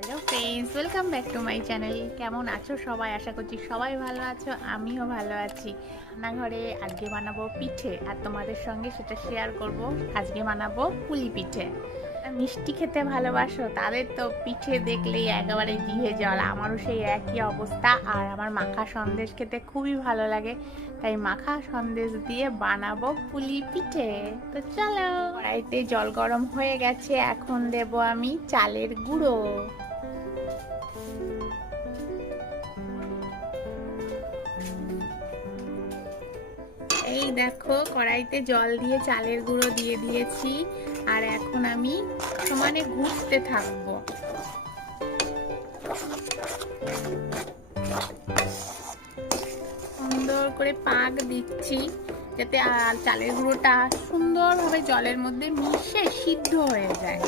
Hello friends, welcome back to my channel. কেমন আছো সবাই? আশা করছি সবাই ভালো আছো, আমিও ভালো আছি। রান্নাঘরে আজকে বানাবো পিঠে, আর তোমাদের সঙ্গে সেটা শেয়ার করব। আজকে বানাবো পুলি পিঠে। আর মিষ্টি খেতে ভালোবাসো তাদের তো পিঠে দেখলেই একেবারে জিভে জল। আমারও সেই একই অবস্থা। আর আমার মাখা সন্দেশ খেতে খুবই ভালো লাগে, তাই মাখা সন্দেশ দিয়ে বানাবো পুলি পিঠে। তো চলো, কড়াইতে জল গরম হয়ে গেছে, এখন দেব আমি চালের গুঁড়ো। এই দেখো, কড়াইতে জল দিয়ে চালের গুঁড়ো দিয়ে দিয়েছি, আর এখন আমি সমানে ঘুরতে থাকবো। সুন্দর করে পাক দিচ্ছি যাতে চালের গুঁড়োটা সুন্দরভাবে জলের মধ্যে মিশে সিদ্ধ হয়ে যায়।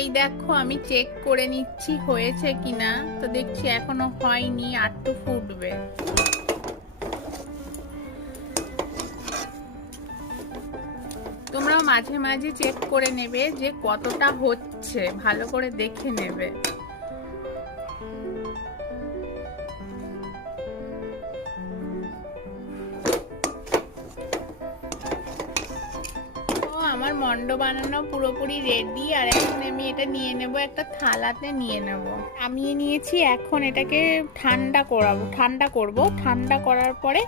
এই দেখো, আমি চেক করে নিচ্ছি হয়েছে কিনা। তো দেখছি এখনো হয়নি, আর একটু ফুটবে। তোমরাও মাঝে মাঝে চেক করে নেবে যে কতটা হচ্ছে, ভালো করে দেখে নেবে। আমার মন্ড বানানো পুরোপুরি রেডি, আর এখন আমি এটা নিয়ে নেব, একটা থালাতে নিয়ে নেব। আমি নিয়েছি, এখন এটাকে ঠান্ডা করব। ঠান্ডা করার পরে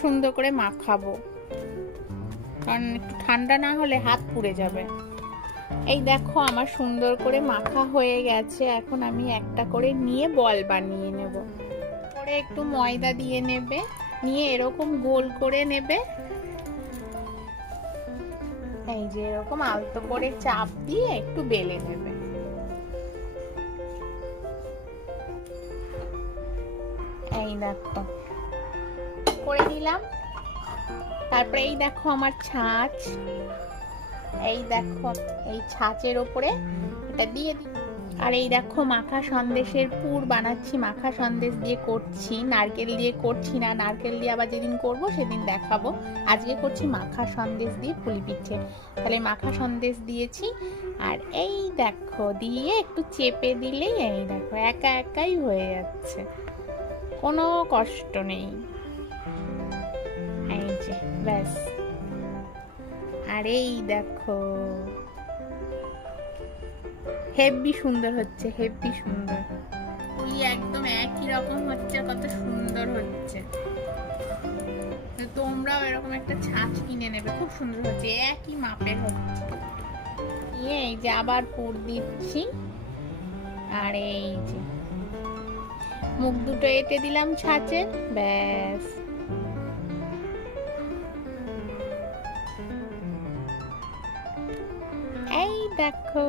সুন্দর করে মাখাবো, কারণ একটু ঠান্ডা না হলে হাত পুড়ে যাবে। এই দেখো, আমার সুন্দর করে মাখা হয়ে গেছে। এখন আমি একটা করে নিয়ে বল বানিয়ে নেব। করে একটু ময়দা দিয়ে নেবে, নিয়ে এরকম গোল করে নেবে। এই যে এরকম আলতো করে চাপ দিয়ে একটু বেলে নেবে। এই দেখো করে নিলাম। তারপরে এই দেখো আমার ছাঁচ, এই দেখো এই ছাঁচের ওপরে এটা দিয়ে দিই। আর এই দেখো, মাখা সন্দেশের পুর বানাচ্ছি। মাখা সন্দেশ দিয়ে করছি, নারকেল দিয়ে করছি না। নারকেল দিয়ে আবার যেদিন করব সেদিন দেখাবো। আজকে করছি মাখা সন্দেশ দিয়ে পুলি পিঠে। তাহলে মাখা সন্দেশ দিয়েছি, আর এই দেখো দিয়ে একটু চেপে দিলেই এই দেখো একা একাই হয়ে যাচ্ছে, কোনো কষ্ট নেই। এই যে ব্যাস। আর এই দেখো হেব্বি সুন্দর হচ্ছে, হেব্বি সুন্দর। পুলি একদম একই রকম হচ্ছে, কত সুন্দর হচ্ছে। তোমরাও এরকম একটা ছাঁচ কিনে নেবে, খুব সুন্দর হচ্ছে, একই মাপের হচ্ছে। এই যে আবার পুর দিচ্ছি, আর এই যে মুখ দুটো এঁটে দিলাম ছাঁচের, ব্যাস। এই দেখো,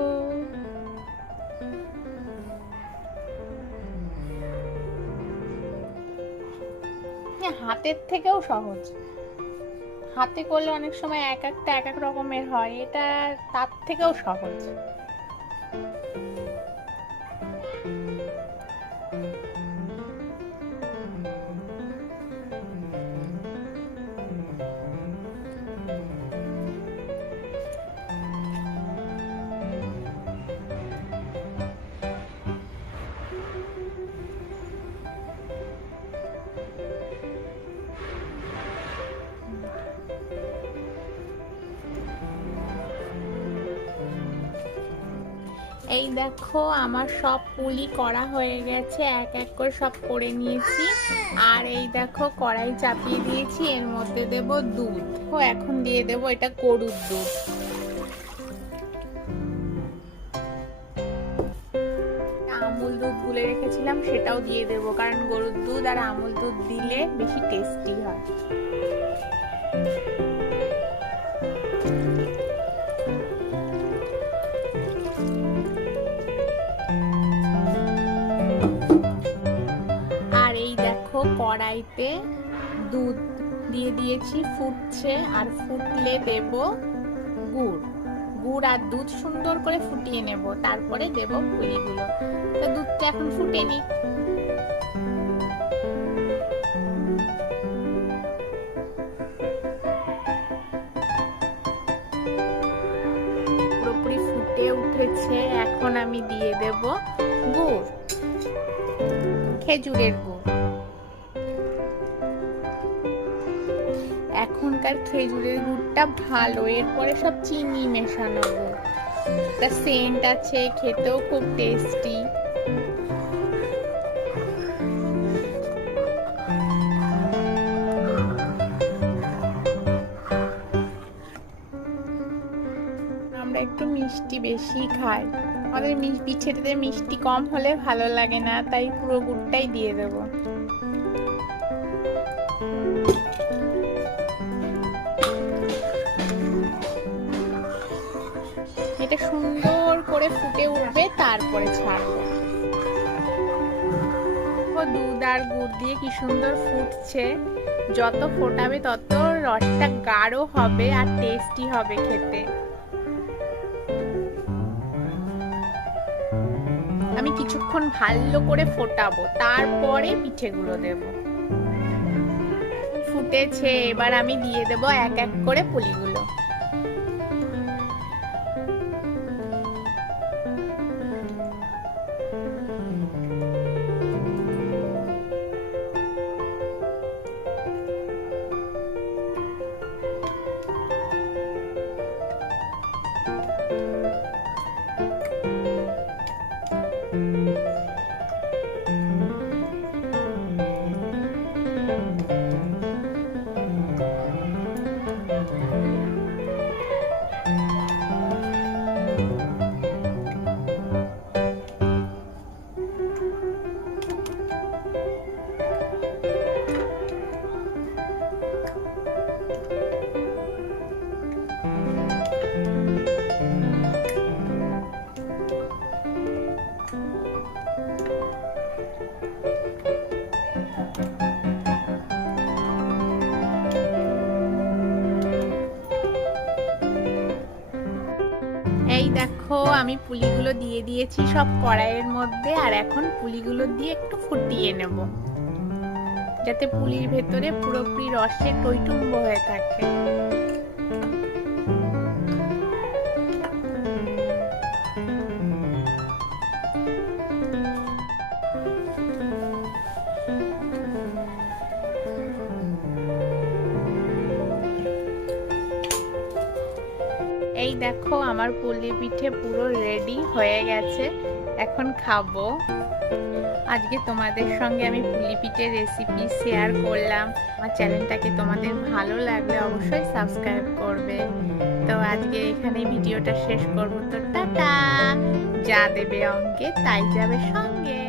হাতের থেকেও সহজ। হাতে করলে অনেক সময় এক একটা এক এক রকমের হয়, এটা তার থেকেও সহজ। এই দেখো, আমার সব পুলি করা হয়ে গেছে, এক এক করে সব করে নিয়েছি। আর এই দেখো, কড়াই চাপিয়ে দিয়েছি, এর মধ্যে দেব দুধ। এখন দিয়ে দেব এটা গরুর দুধ। আমুল দুধ গুলে রেখেছিলাম, সেটাও দিয়ে দেব, কারণ গরুর দুধ আর আমুল দুধ দিলে বেশি টেস্টি হয়। আর এই দেখো, কড়াইতে দুধ দিয়ে দিয়েছি, ফুটছে, আর ফুটলে দেব গুড়। গুড় আর দুধ সুন্দর করে ফুটিয়ে নেব, তারপরে দেব পুলিগুলো। তো দুধটা এখন ফুটে নি। পুরোপুরি ফুটে উঠেছে। এখন আমি দিয়ে দেব গুড়, খেজুরের গুড়। এখনকার খেজুরের গুড়টা ভালো, এরপরে সব চিনি মেশানো গুড়। একটা সেন্ট আছে, খেতেও খুব টেস্টি। আমরা একটু মিষ্টি বেশি খাই, আমাদের পিঠেতে মিষ্টি কম হলে ভালো লাগে না, তাই পুরো গুড়টাই দিয়ে দেব। এটা সুন্দর করে ফুটে উঠবে, তারপরে ছাড়বো। দুধ আর গুড় দিয়ে কি সুন্দর ফুটছে। যত ফোটাবে তত রসটা গাঢ় হবে আর টেস্টি হবে খেতে। আমি কিছুক্ষণ ভালো করে ফোটাবো, তারপরে পিঠেগুলো দেব। ফুটেছে, এবার আমি দিয়ে দেব এক এক করে পুলিগুলো। এই দেখো, আমি পুলিগুলো দিয়ে দিয়েছি সব কড়াইয়ের মধ্যে, আর এখন পুলিগুলো দিয়ে একটু ফুটিয়ে নেব, যাতে পুলির ভেতরে পুরোপুরি রসে টইটুম্ব হয়ে থাকে। এই দেখো, আমার পুলি পিঠে পুরো রেডি হয়ে গেছে, এখন খাবো। আজকে তোমাদের সঙ্গে আমি পুলি পিঠের রেসিপি শেয়ার করলাম। আমার চ্যানেলটাকে তোমাদের ভালো লাগলে অবশ্যই সাবস্ক্রাইব করবে। তো আজকে এখানে ভিডিওটা শেষ করবো। তো টাটা। যা দেবে অঙ্কে তাই যাবে সঙ্গে।